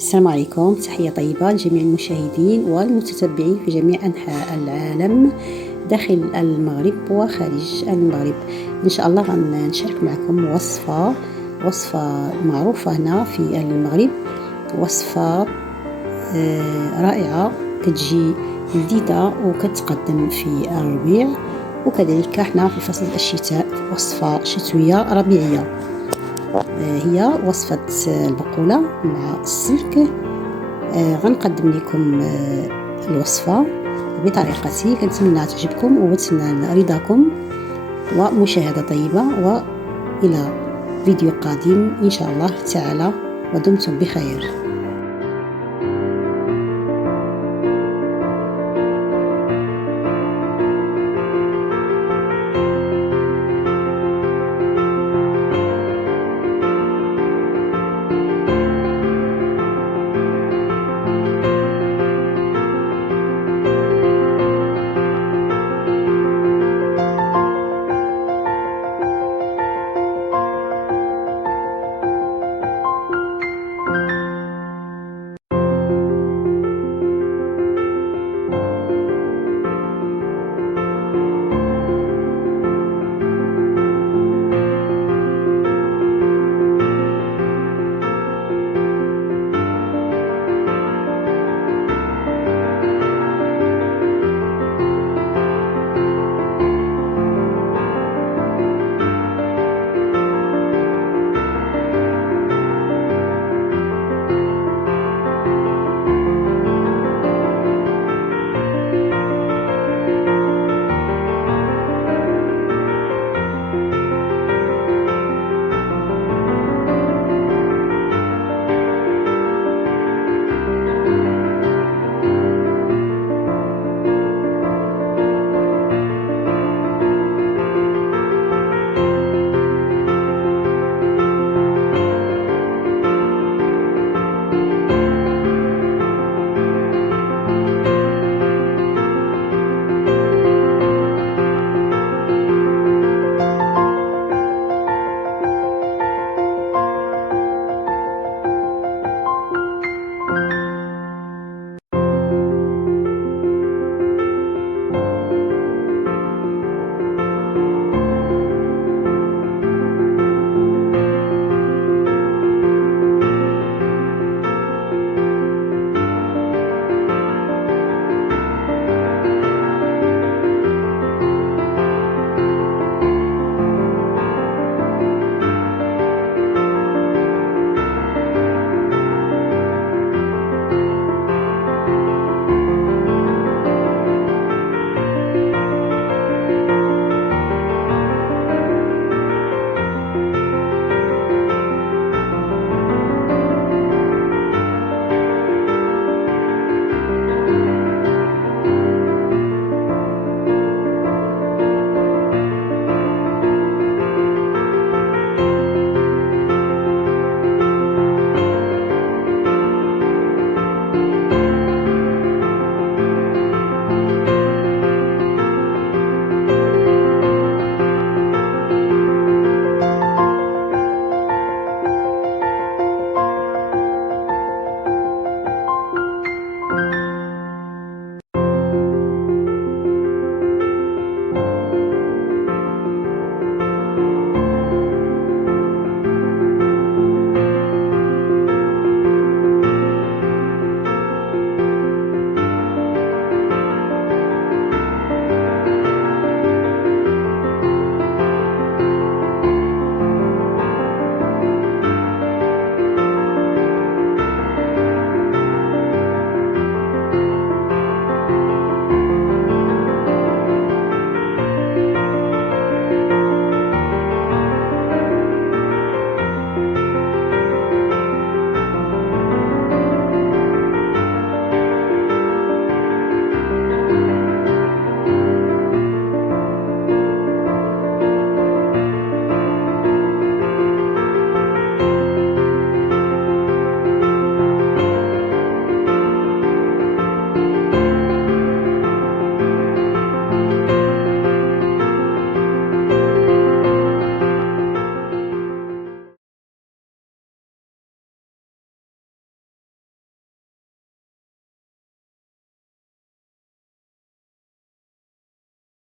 السلام عليكم، تحية طيبة لجميع المشاهدين والمتتبعين في جميع أنحاء العالم داخل المغرب وخارج المغرب. إن شاء الله غنشارك معكم وصفة معروفة هنا في المغرب، وصفة رائعة كتجي لذيذة وكتقدم في الربيع، وكذلك احنا في فصل الشتاء، وصفة شتوية ربيعية. هي وصفة البقولة مع السلك. غنقدم لكم الوصفة بطريقتي، كنتمنى تعجبكم وبتمنى رضاكم ومشاهدة طيبة، وإلى فيديو قادم إن شاء الله تعالى، ودمتم بخير.